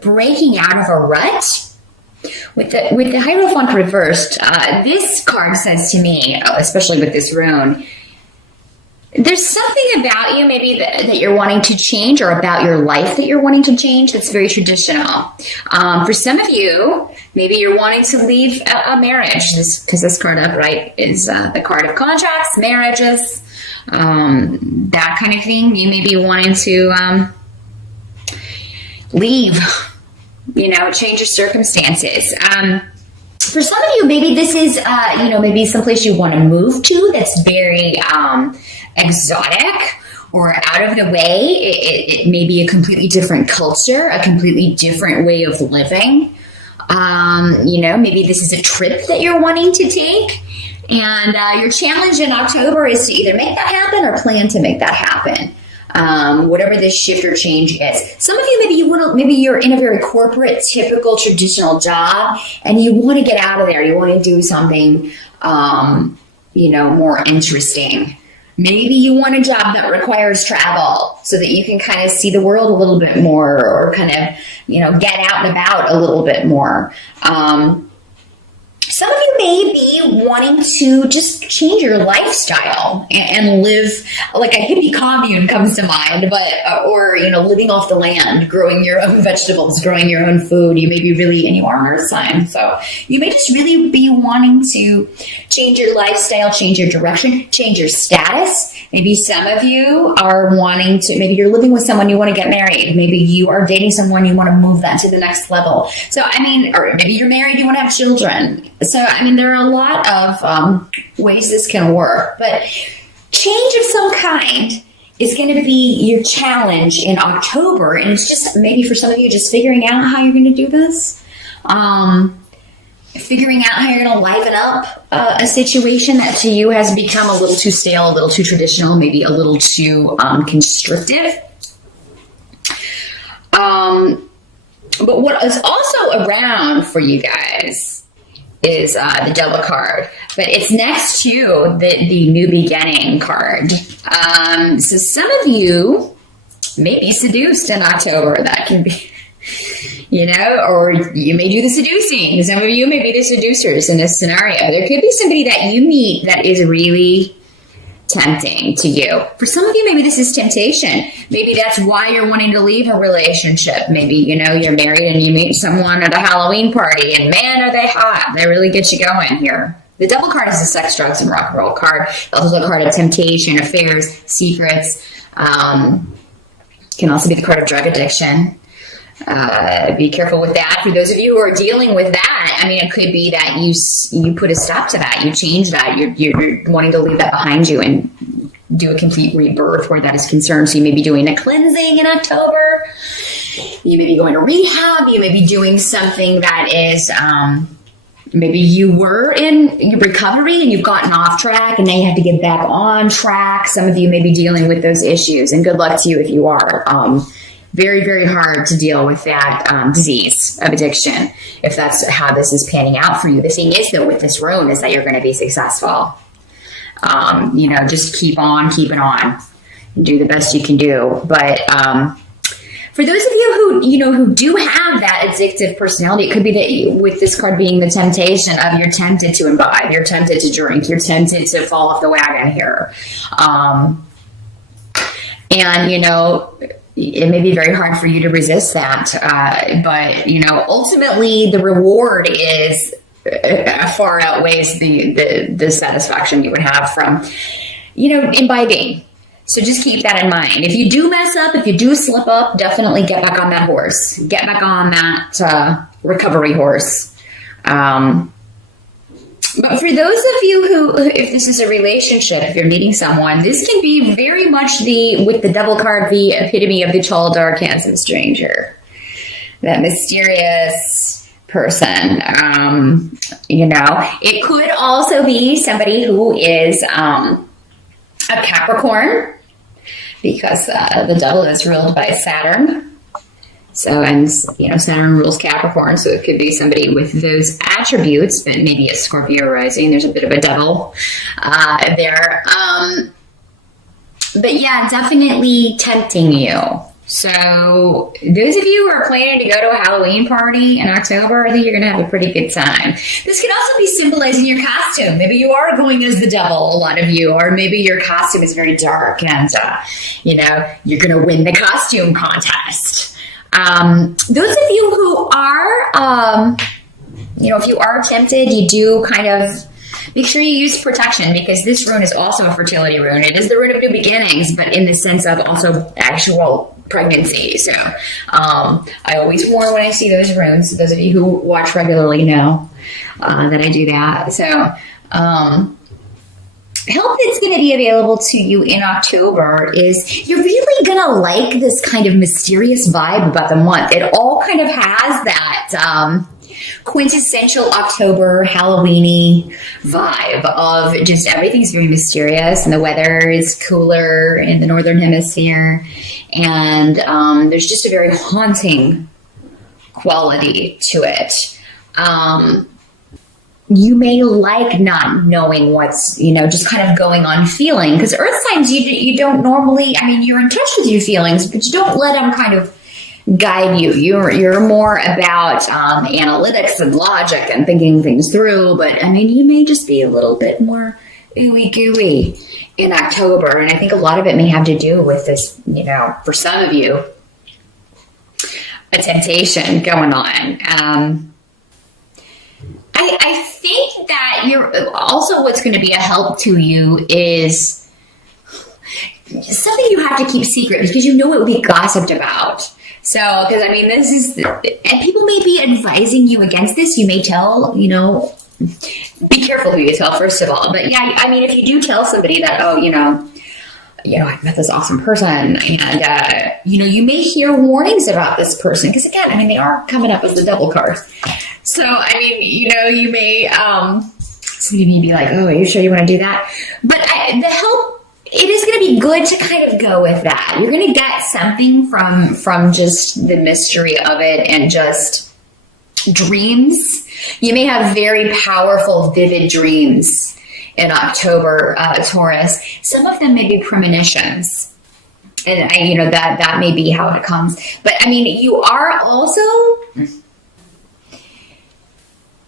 breaking out of a rut. With the Hierophant reversed, this card says to me, especially with this rune, there's something about you maybe that you're wanting to change, or about your life that you're wanting to change, that's very traditional. For some of you, maybe you're wanting to leave a marriage, because this card upright is the card of contracts, marriages, that kind of thing. You may be wanting to leave, change your circumstances. For some of you, maybe this is, maybe someplace you want to move to that's very exotic or out of the way. It may be a completely different culture, a completely different way of living. Maybe this is a trip that you're wanting to take. And your challenge in October is to either make that happen or plan to make that happen. Whatever this shift or change is. Some of you, maybe you're in a very corporate, typical, traditional job, and you want to get out of there. You want to do something, more interesting. Maybe you want a job that requires travel so that you can kind of see the world a little bit more, or kind of, get out and about a little bit more. Some of you may be wanting to just change your lifestyle and live like a hippie commune comes to mind, or living off the land, growing your own vegetables, growing your own food. You may be and you are an earth sign, so you may just really be wanting to change your lifestyle, change your direction, change your status. Maybe some of you are wanting to, maybe you're living with someone, you want to get married. Maybe you are dating someone, you want to move that to the next level. So, or maybe you're married, you want to have children. So, there are a lot of ways this can work, but change of some kind is going to be your challenge in October. And it's just maybe for some of you, just figuring out how you're going to do this. Figuring out how you're going to liven up a situation that to you has become a little too stale, a little too traditional, maybe a little too constrictive. But what is also around for you guys is the Devil card, but it's next to the New Beginning card. So some of you may be seduced in October. That can be, or you may do the seducing. Some of you may be the seducers in this scenario. There could be somebody that you meet that is really tempting to you. For some of you, maybe this is temptation. Maybe that's why you're wanting to leave a relationship. Maybe, you're married and you meet someone at a Halloween party, and man, are they hot. They really get you going here. The Devil card is a sex, drugs, and rock and roll card. It's also a card of temptation, affairs, secrets. Can also be the card of drug addiction. Be careful with that. For those of you who are dealing with that, it could be that you put a stop to that. You change that. You're wanting to leave that behind you and do a complete rebirth where that is concerned. So you may be doing a cleansing in October. You may be going to rehab. You may be doing something that is, maybe you were in recovery and you've gotten off track and now you have to get back on track. Some of you may be dealing with those issues, and good luck to you if you are. Very, very hard to deal with that on of addiction, if that's how this is panning out for you. The thing is, though, with this rune is that you're going to be successful. Just keep on keeping on. Do the best you can do. But for those of you who do have that addictive personality, it could be that with this card being the temptation of you're tempted to imbibe, you're tempted to drink, you're tempted to fall off the wagon here. It may be very hard for you to resist that. But ultimately the reward is far outweighs the satisfaction you would have from, imbibing. So just keep that in mind. If you do mess up, if you do slip up, definitely get back on that horse. Get back on that recovery horse. But for those of you who, if this is a relationship, if you're meeting someone, this can be very much with the Devil card, the epitome of the tall, dark, handsome stranger. That mysterious person. It could also be somebody who is a Capricorn, because the Devil is ruled by Saturn. So, Saturn rules Capricorn, so it could be somebody with those attributes, but maybe a Scorpio rising. There's a bit of a devil there. But yeah, definitely tempting you. So those of you who are planning to go to a Halloween party in October, I think you're going to have a pretty good time. This can also be symbolizing your costume. Maybe you are going as the devil, a lot of you, or maybe your costume is very dark and, you're going to win the costume contest. Those of you who are, if you are tempted, you do kind of make sure you use protection, because this rune is also a fertility rune. It is the rune of new beginnings, but in the sense of also actual pregnancy. So I always warn when I see those runes. Those of you who watch regularly know that I do that. So help that's going to be available to you in October is you're really going to like this kind of mysterious vibe about the month. It all kind of has that quintessential October Halloween-y vibe of just everything's very mysterious, and the weather is cooler in the northern hemisphere, and there's just a very haunting quality to it. You may like not knowing what's, just kind of going on feeling, because earth signs, you don't normally, you're in touch with your feelings, but you don't let them kind of guide you. You're more about analytics and logic and thinking things through, but you may just be a little bit more ooey gooey in October, and I think a lot of it may have to do with this, for some of you, a temptation going on. I think that you're also, what's going to be a help to you is something you have to keep secret, because it will be gossiped about. So, because this is, and people may be advising you against this. You may tell, be careful who you tell, first of all. But yeah, if you do tell somebody that, I met this awesome person, and, you may hear warnings about this person, because again, they are coming up as the devil card. So, you may, somebody may be like, oh, are you sure you want to do that? But the help, it is going to be good to kind of go with that. You're going to get something from just the mystery of it and just dreams. You may have very powerful, vivid dreams in October, Taurus. Some of them may be premonitions. And, that may be how it comes. But, you are also...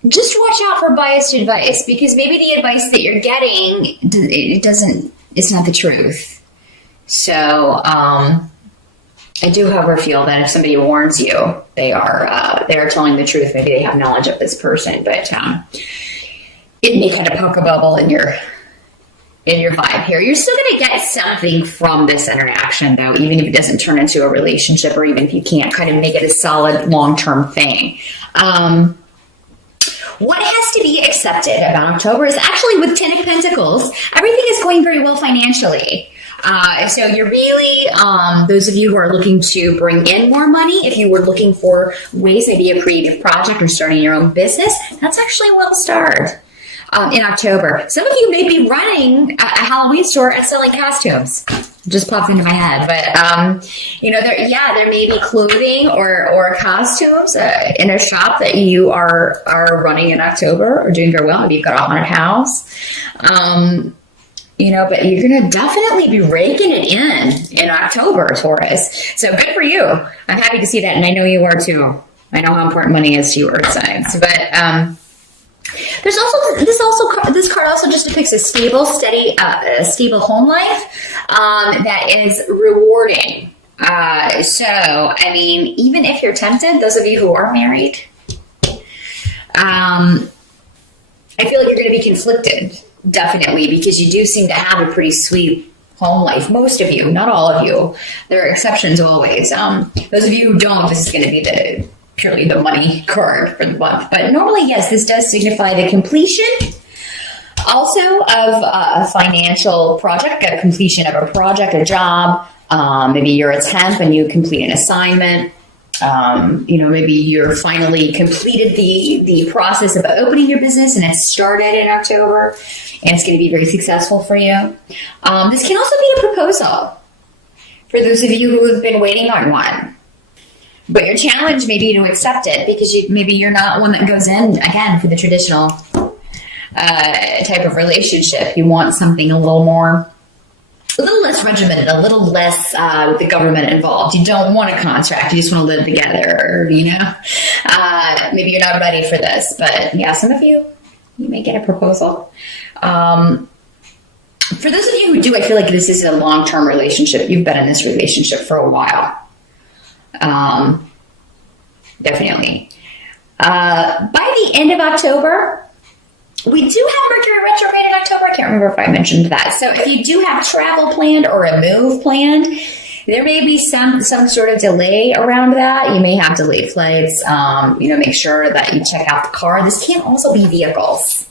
just watch out for biased advice, because maybe the advice that you're getting, it's not the truth. So, I do, however, feel that if somebody warns you, they are telling the truth. Maybe they have knowledge of this person, but it may kind of poke a bubble in your vibe here. You're still going to get something from this interaction, though, even if it doesn't turn into a relationship, or even if you can't kind of make it a solid long-term thing. What has to be accepted about October is actually with Ten of Pentacles, everything is going very well financially. So you're really, those of you who are looking to bring in more money, if you were looking for ways, maybe a creative project or starting your own business, that's actually well started in October. Some of you may be running a Halloween store and selling costumes. Just popped into my head, but there may be clothing or costumes in a shop that you are running in October or doing very well. Maybe you've got a haunted house, but you're going to definitely be raking it in October, Taurus. So good for you. I'm happy to see that, and I know you are too. I know how important money is to you, earth signs, but. There's also this card also just depicts a stable, steady, stable home life that is rewarding. So, even if you're tempted, those of you who are married, I feel like you're going to be conflicted, definitely, because you do seem to have a pretty sweet home life. Most of you, not all of you. There are exceptions always. Those of you who don't, this is going to be purely the money card for the month. But normally, yes, this does signify the completion also of a financial project, a completion of a project, a job. Maybe you're a temp and you complete an assignment. Maybe you're finally completed the process of opening your business and it started in October and it's going to be very successful for you. This can also be a proposal for those of you who have been waiting on one. But your challenge may be to accept it, because maybe you're not one that goes in, again, for the traditional type of relationship. You want something a little more a little less regimented, a little less with the government involved. You don't want a contract. You just want to live together, maybe you're not ready for this, but yeah, some of you may get a proposal. For those of you who do, I feel like this is a long-term relationship. You've been in this relationship for a while. Definitely. By the end of October, we do have Mercury retrograde in October. I can't remember if I mentioned that. So if you do have travel planned or a move planned, there may be some sort of delay around that. You may have delayed flights. Make sure that you check out the car. This can also be vehicles.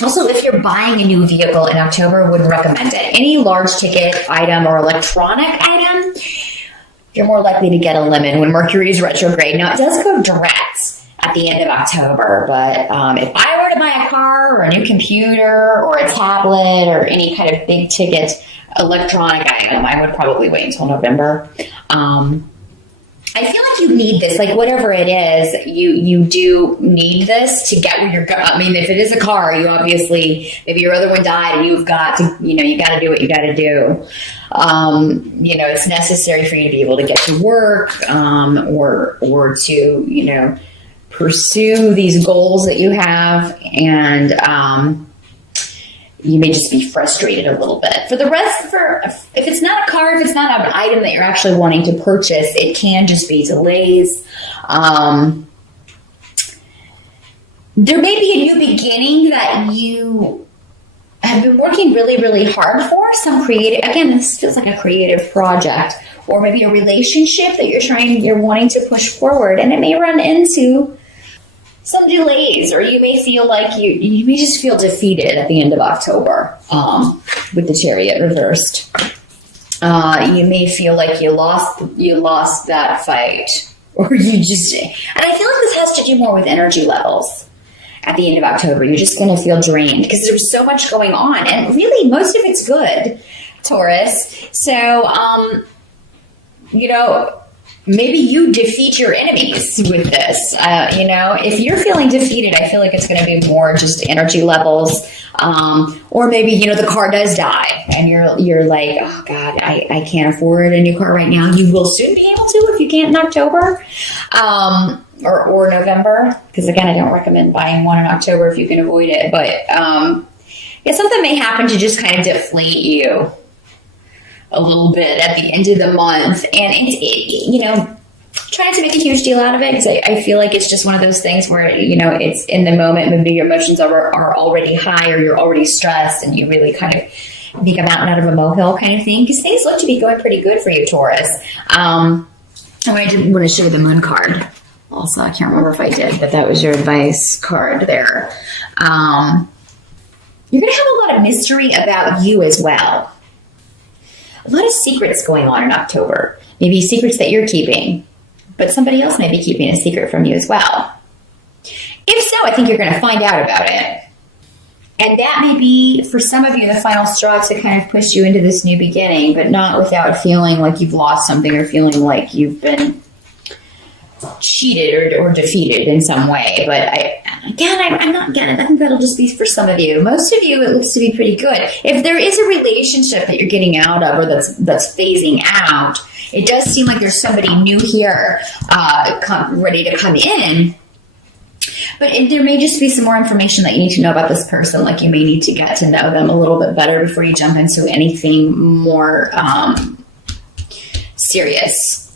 Also, if you're buying a new vehicle in October, would recommend it. Any large ticket item or electronic item, you're more likely to get a lemon when Mercury is retrograde. Now, it does go direct at the end of October, but if I were to buy a car or a new computer or a tablet or any kind of big ticket electronic item, I would probably wait until November. I feel like you need this, like whatever it is, you do need this to get where you're going. I mean, if it is a car, you obviously, maybe your other one died and you've got to, you got to do what you got to do. It's necessary for you to be able to get to work, or to, pursue these goals that you have. And, you may just be frustrated a little bit. For the rest, if it's not a car, if it's not an item that you're actually wanting to purchase, it can just be delays. There may be a new beginning that you have been working really, really hard for. Some creative, again, this feels like a creative project, or maybe a relationship that you're wanting to push forward, and it may run into some delays, or you may feel like you may just feel defeated at the end of October with the Chariot reversed. You may feel like you lost that fight, or and I feel like this has to do more with energy levels. At the end of October, you're just going to feel drained because there's so much going on, and really most of it's good, Taurus. So, maybe you defeat your enemies with this. If you're feeling defeated, I feel like it's going to be more just energy levels. Or maybe, the car does die and you're like, oh God, I can't afford a new car right now. You will soon be able to if you can't in October, or November. Because again, I don't recommend buying one in October if you can avoid it. But, something may happen to just kind of deflate you a little bit at the end of the month, and try not to make a huge deal out of it, because I feel like it's just one of those things where it's in the moment. Maybe your emotions are already high, or you're already stressed, and you really kind of make a mountain out of a molehill kind of thing, because things look to be going pretty good for you, Taurus. I didn't want to show the moon card also. I can't remember if I did, but that was your advice card there. You're going to have a lot of mystery about you as well. A lot of secrets going on in October. Maybe secrets that you're keeping, but somebody else may be keeping a secret from you as well. If so, I think you're going to find out about it. And that may be, for some of you, the final straw to kind of push you into this new beginning, but not without feeling like you've lost something, or feeling like you've been cheated or defeated in some way. But I'm not getting it. I think that'll just be for some of you. Most of you, it looks to be pretty good. If there is a relationship that you're getting out of, or that's phasing out, it does seem like there's somebody new here, ready to come in. But there may just be some more information that you need to know about this person. Like, you may need to get to know them a little bit better before you jump into anything more serious.